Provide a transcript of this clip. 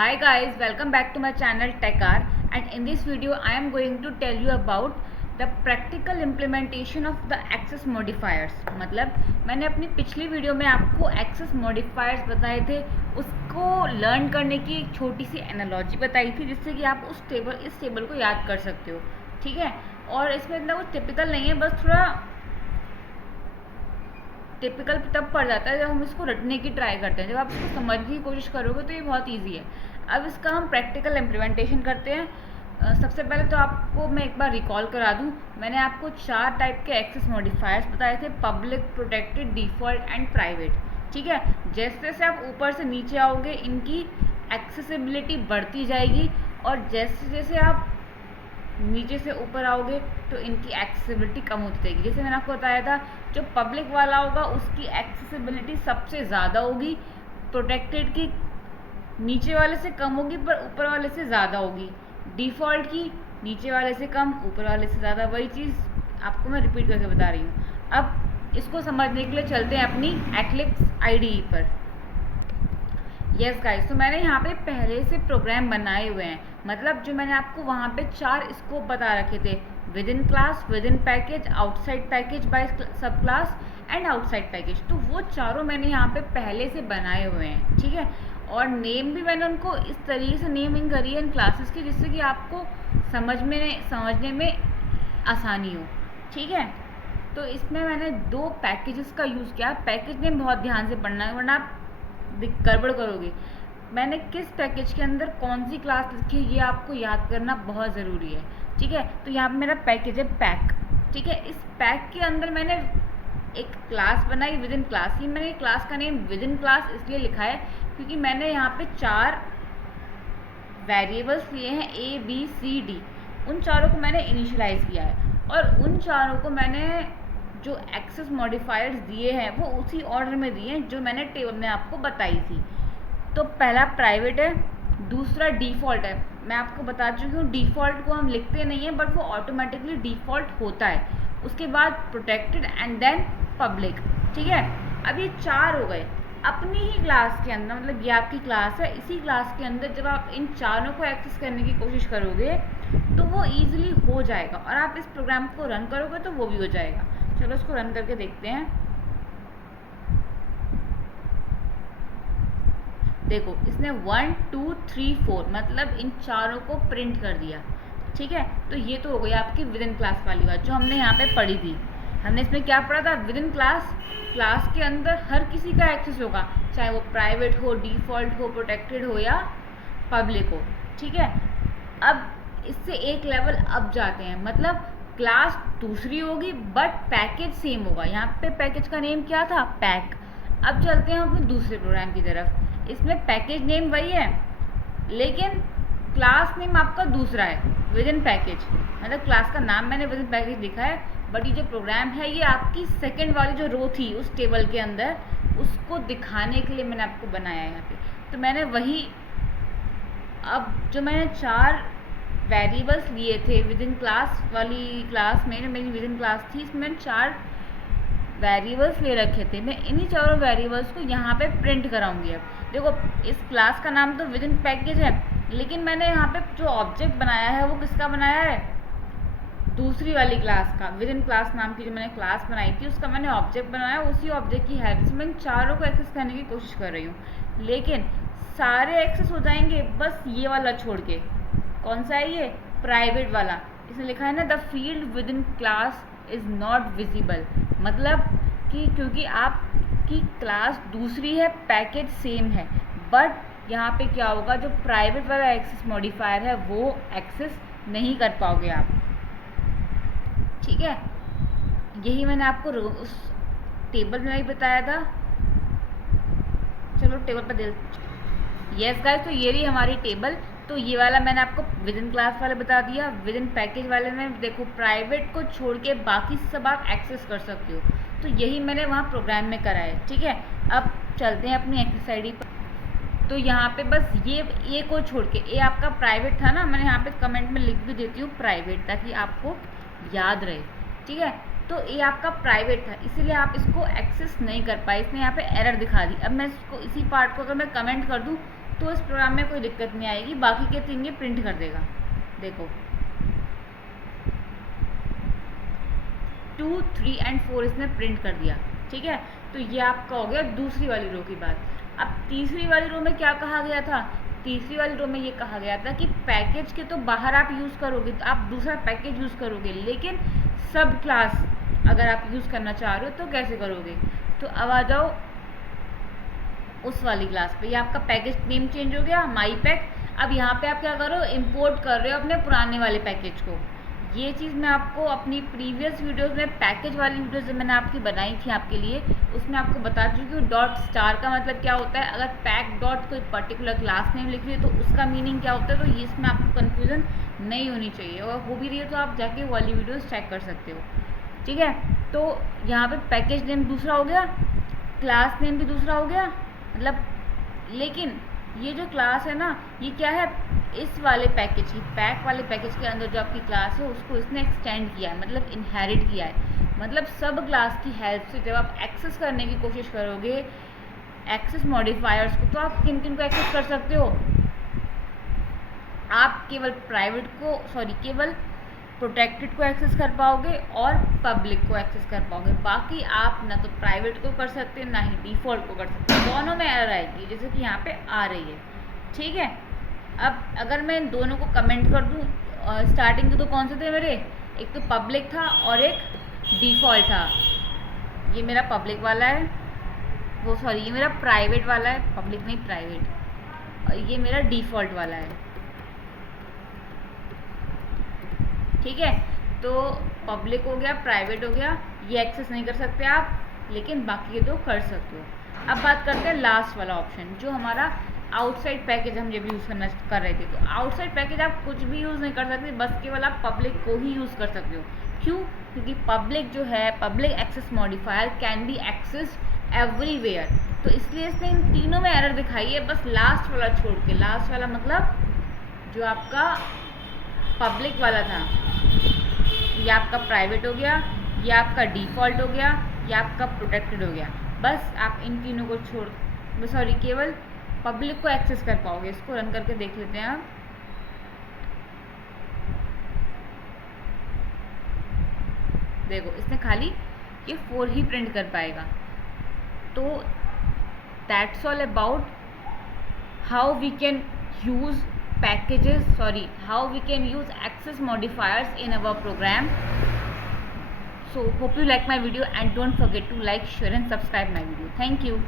Hi guys, welcome back to my channel TechR, and in this video I am going to tell you about the practical implementation of the access modifiers। मतलब मैंने अपनी पिछली video में आपको access modifiers बताए थे, उसको learn करने की एक छोटी सी एनालॉजी बताई थी जिससे कि आप इस टेबल को याद कर सकते हो। ठीक है, और इसमें इतना कुछ टिपिकल नहीं है, बस थोड़ा टिपिकल तब पड़ जाता है जब हम इसको रटने की ट्राई करते हैं। जब आप इसको समझने की कोशिश करोगे तो ये बहुत इजी है। अब इसका हम प्रैक्टिकल इम्प्लीमेंटेशन करते हैं। सबसे पहले तो आपको मैं एक बार रिकॉल करा दूं, मैंने आपको 4 टाइप के एक्सेस मॉडिफायर्स बताए थे: public, protected, default and private. ठीक है, जैसे जैसे आप ऊपर से नीचे आओगे इनकी एक्सेसिबिलिटी बढ़ती जाएगी, और जैसे जैसे आप नीचे से ऊपर आओगे तो इनकी एक्सेसिबिलिटी कम होती जाएगी। जैसे मैंने आपको बताया था, जो पब्लिक वाला होगा उसकी एक्सेसिबिलिटी सबसे ज़्यादा होगी, प्रोटेक्टेड की नीचे वाले से कम होगी पर ऊपर वाले से ज़्यादा होगी, डिफ़ॉल्ट की नीचे वाले से कम ऊपर वाले से ज़्यादा। वही चीज़ आपको मैं रिपीट करके बता रही हूँ। अब इसको समझने के लिए चलते हैं अपनी एक्लिप्स IDE पर। यस गाइस, तो मैंने यहाँ पे पहले से प्रोग्राम बनाए हुए हैं। मतलब जो मैंने आपको वहाँ पे 4 स्कोप बता रखे थे: within class, within package, outside package by subclass and outside package. तो वो चारों मैंने यहाँ पे पहले से बनाए हुए हैं। ठीक है, और नेम भी मैंने उनको इस तरीके से नेमिंग करी है इन क्लासेस की जिससे कि आपको समझने में आसानी हो। ठीक है, तो इसमें मैंने 2 पैकेजेस का यूज़ किया। पैकेज नेम बहुत ध्यान से पढ़ना है वरना आप गड़बड़ करोगे। मैंने किस पैकेज के अंदर कौन सी क्लास लिखी है ये आपको याद करना बहुत ज़रूरी है। ठीक है, तो यहाँ पे मेरा पैकेज है पैक। ठीक है, इस पैक के अंदर मैंने एक क्लास बनाई विद इन क्लास। ही मैंने क्लास का नेम विद इन क्लास इसलिए लिखा है क्योंकि मैंने यहाँ पे 4 वेरिएबल्स लिए हैं ABCD। उन चारों को मैंने इनिशियलाइज किया है और उन चारों को मैंने जो एक्सेस मॉडिफायर्स दिए हैं वो उसी ऑर्डर में दिए हैं जो मैंने टेबल में आपको बताई थी। तो पहला प्राइवेट है, दूसरा डिफ़ॉल्ट है। मैं आपको बता चुकी हूँ डिफ़ॉल्ट को हम लिखते नहीं हैं बट वो ऑटोमेटिकली डिफ़ॉल्ट होता है। उसके बाद प्रोटेक्टेड एंड देन पब्लिक। ठीक है, अब ये 4 हो गए। अपनी ही क्लास के अंदर, मतलब ये आपकी क्लास है, इसी क्लास के अंदर जब आप इन चारों को एक्सेस करने की कोशिश करोगे तो वो ईजिली हो जाएगा, और आप इस प्रोग्राम को रन करोगे तो वो भी हो जाएगा। चलो इसको रन करके देखते हैं। देखो, इसने 1 2 3 4 मतलब इन चारों को प्रिंट कर दिया। ठीक है, तो ये तो हो गई आपकी विद इन क्लास वाली बात जो हमने यहाँ पे पढ़ी थी। हमने इसमें क्या पढ़ा था? विद इन क्लास, क्लास के अंदर हर किसी का एक्सेस होगा, चाहे वो प्राइवेट हो, डिफ़ॉल्ट हो, प्रोटेक्टेड हो या पब्लिक हो। ठीक है, अब इससे एक लेवल अप जाते हैं, मतलब क्लास दूसरी होगी बट पैकेज सेम होगा। यहाँ पे पैकेज का नेम क्या था? पैक। अब चलते हैं अपने दूसरे प्रोग्राम की तरफ। इसमें पैकेज नेम वही है लेकिन क्लास नेम आपका दूसरा है, विद इन पैकेज। मतलब क्लास का नाम मैंने विद इन पैकेज लिखा है बट ये जो प्रोग्राम है ये आपकी सेकंड वाली जो रो थी उस टेबल के अंदर, उसको दिखाने के लिए मैंने आपको बनाया है यहाँ पे। तो मैंने वही, अब जो मैंने 4 वेरिएबल्स लिए थे विद इन क्लास वाली क्लास में, मेरी विद इन क्लास थी, इसमें मैंने 4 वेरिएबल्स ले रखे थे। मैं इन्हीं चारों वेरिएबल्स को यहाँ पे प्रिंट कराऊंगी। अब देखो, इस क्लास का नाम तो विद इन पैकेज है लेकिन मैंने यहाँ पे जो ऑब्जेक्ट बनाया है वो किसका बनाया है? दूसरी वाली क्लास का। विद इन क्लास नाम की जो मैंने क्लास बनाई थी उसका मैंने ऑब्जेक्ट बनाया। उसी ऑब्जेक्ट की हेल्प से मैं इन चारों को एक्सेस करने की कोशिश कर रही हूँ, लेकिन सारे एक्सेस हो जाएंगे बस ये वाला छोड़ के। कौन सा है ये? प्राइवेट वाला। इसमें लिखा है ना, the field with in class is not visible. मतलब कि क्योंकि आपकी क्लास दूसरी है, पैकेज सेम है, बट यहाँ पे क्या होगा, जो प्राइवेट वाला एक्सेस मॉडिफायर है वो एक्सेस नहीं कर पाओगे आप। ठीक है, यही मैंने आपको उस टेबल में भी बताया था। चलो टेबल पर दे। यस गाइस, तो ये रही हमारी टेबल। तो ये वाला मैंने आपको विद इन क्लास वाले बता दिया। विद इन पैकेज वाले में देखो, प्राइवेट को छोड़ के बाकी सब आप एक्सेस कर सकते हो। तो यही मैंने वहाँ प्रोग्राम में करा है। ठीक है, अब चलते हैं अपनी एक्सेस ID पर। तो यहाँ पे बस ये को छोड़ के, ये आपका प्राइवेट था ना, मैंने यहाँ पे कमेंट में लिख भी देती हूँ प्राइवेट ताकि आपको याद रहे। ठीक है, तो ये आपका प्राइवेट था इसीलिए आप इसको एक्सेस नहीं कर पाए, इसने यहाँ पे एरर दिखा दी। अब मैं इसको, इसी पार्ट को अगर मैं कमेंट कर दूँ तो इस प्रोग्राम में कोई दिक्कत नहीं आएगी, बाकी के 3 ये प्रिंट कर देगा। देखो 2, 3 एंड 4 इसने प्रिंट कर दिया, ठीक है। तो ये आपका हो गया दूसरी वाली रो की बात। अब तीसरी वाली रो में क्या कहा गया था? तीसरी वाली रो में ये कहा गया था कि पैकेज के तो बाहर आप यूज़ करोगे, तो आप दूसरा पैकेज यूज़ करोगे, लेकिन सब क्लास अगर आप यूज़ करना चाह रहे हो तो कैसे करोगे? तो अब आ जाओ उस वाली क्लास पे। ये आपका पैकेज नेम चेंज हो गया, माई पैक। अब यहाँ पे आप क्या करो, इंपोर्ट कर रहे हो अपने पुराने वाले पैकेज को। ये चीज़ मैं आपको अपनी प्रीवियस वीडियोस में, पैकेज वाली वीडियोस जो मैंने आपकी बनाई थी आपके लिए, उसमें आपको बता चुकी हूँ। डॉट स्टार का मतलब क्या होता है, अगर पैक डॉट कोई पर्टिकुलर क्लास नेम लिख रही है तो उसका मीनिंग क्या होता है। तो ये इसमें आपको कन्फ्यूज़न नहीं होनी चाहिए, और हो भी रही है तो आप जाके वो वाली वीडियोज़ चेक कर सकते हो, ठीक है। तो यहाँ पर पैकेज नेम दूसरा हो गया, क्लास नेम भी दूसरा हो गया, मतलब। लेकिन ये जो क्लास है ना, ये क्या है, इस वाले पैकेज की, पैक वाले पैकेज के अंदर जो आपकी क्लास है उसको इसने एक्सटेंड किया है, मतलब इनहेरिट किया है। मतलब सब क्लास की हेल्प से जब आप एक्सेस करने की कोशिश करोगे एक्सेस मॉडिफायर्स को, तो आप किन किन को एक्सेस कर सकते हो? आप केवल प्राइवेट को, सॉरी, केवल प्रोटेक्टेड को एक्सेस कर पाओगे और पब्लिक को एक्सेस कर पाओगे। बाकी आप ना तो प्राइवेट को कर सकते ना ही डिफ़ॉल्ट को कर सकते, दोनों में एरर आएगी, जैसे कि यहाँ पे आ रही है, ठीक है। अब अगर मैं इन दोनों को कमेंट कर दूँ, स्टार्टिंग के तो कौन से थे मेरे, एक तो पब्लिक था और एक डिफ़ॉल्ट था। ये मेरा पब्लिक वाला है, वो सॉरी ये मेरा प्राइवेट वाला है, पब्लिक नहीं प्राइवेट, और ये मेरा डिफ़ॉल्ट वाला है, ठीक है। तो पब्लिक हो गया, प्राइवेट हो गया, ये एक्सेस नहीं कर सकते आप, लेकिन बाकी ये तो कर सकते हो। अब बात करते हैं लास्ट वाला ऑप्शन, जो हमारा आउटसाइड पैकेज हम जब यूज़ करना कर रहे थे। तो आउटसाइड पैकेज आप कुछ भी यूज़ नहीं कर सकते, बस केवल आप पब्लिक को ही यूज़ कर सकते हो। क्यों? क्योंकि पब्लिक जो है, public access modifier can be access everywhere, तो इसलिए इसने इन तीनों में एरर दिखाई है, बस लास्ट वाला छोड़ के। लास्ट वाला मतलब जो आपका पब्लिक वाला था, ये आपका प्राइवेट हो गया, ये आपका डिफ़ॉल्ट हो गया, ये आपका प्रोटेक्टेड हो गया। बस आप इन तीनों को छोड़, सॉरी, केवल पब्लिक को एक्सेस कर पाओगे। इसको रन करके देख लेते हैं आप। देखो इसने खाली ये 4 ही प्रिंट कर पाएगा। तो that's all about how we can use packages, sorry, how we can use access modifiers in our program. So hope you like my video and don't forget to like, share and subscribe my video. Thank you.